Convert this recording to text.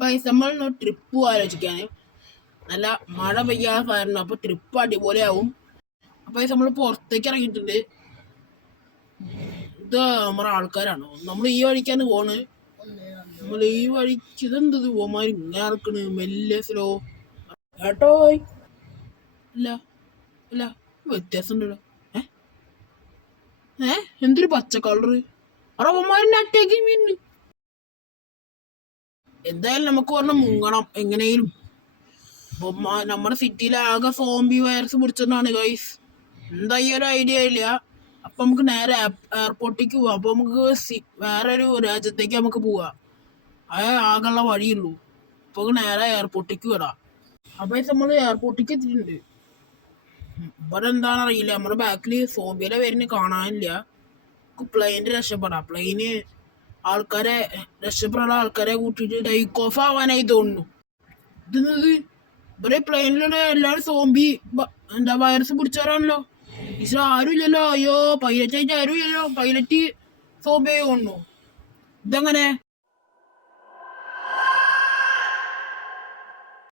Guys നമ്മൾ trip ആലോചിക്കാന് നല്ല മഴ പെയ്യാതെ കാരണം അപ്പൊ ട്രിപ്പ് അടിപൊളിയാവും. അപ്പൊ നമ്മൾ പുറത്തേക്ക് ഇറങ്ങിയിട്ടുണ്ട്. ഇത് നമ്മുടെ ആൾക്കാരാണോ? നമ്മൾ ഈ വഴിക്കാണ് പോണ്. നമ്മൾ ഈ വഴിക്ക് ഇതെന്തത് പോമാര് ഇങ്ങനെ നടക്കണ് മെല്ലെ സ്ലോ കേട്ടോ. ഇല്ല ഇല്ല വ്യത്യാസം ഉണ്ടല്ലോ. എന്തൊരു പച്ച കളറ് അറവന്മാരിന്റെ അറ്റാക്ക് മീൻ. എന്തായാലും നമുക്ക് പറഞ്ഞ മുങ്ങണം എങ്ങനെയും. നമ്മുടെ സിറ്റിയിലെ ആകെ സോംബി വൈറസ് പിടിച്ചതാണ് ഗൈസ്. എന്താ ഈ ഒരു ഐഡിയ ഇല്ല. അപ്പൊ നമുക്ക് നേരെ എയർപോർട്ടിലേക്ക് പോവാം. അപ്പൊ നമുക്ക് വേറെ ഒരു രാജ്യത്തേക്ക് നമുക്ക് പോവാം. അത് ആകെയുള്ള വഴിയുള്ളൂ. അപ്പൊ നേരെ എയർപോർട്ടിലേക്ക് വിടാം. അപ്പൊ നമ്മൾ എയർപോർട്ടിലേക്ക് എത്തിയിട്ടുണ്ട്. ഇവിടെ എന്താണെന്ന് അറിയില്ല. നമ്മുടെ ബാക്കില് സോംബിയിലെ പേരിന് കാണാനില്ല. പ്ലെയിനിൽ രക്ഷപ്പെടാം. പ്ലെയിന് ആൾക്കാരെ രക്ഷപ്പെടാനുള്ള ആൾക്കാരെ കൂട്ടിയിട്ട് ടേക്ക് ഓഫ് ആവാനായി തോന്നുന്നു. ഇതെന്നത് ഇവിടെ പ്ലെയിനിലുള്ള എല്ലാവരും സോംബി എന്താ വൈറസ് പിടിച്ചവരാണല്ലോ. പക്ഷെ ആരും ഇല്ലല്ലോ. അയ്യോ പൈലറ്റ് ആയിട്ട് ആരും ഇല്ലല്ലോ. പൈലറ്റ് സോംബി ആയി കൊണ്ടു. ഇതെങ്ങനെ?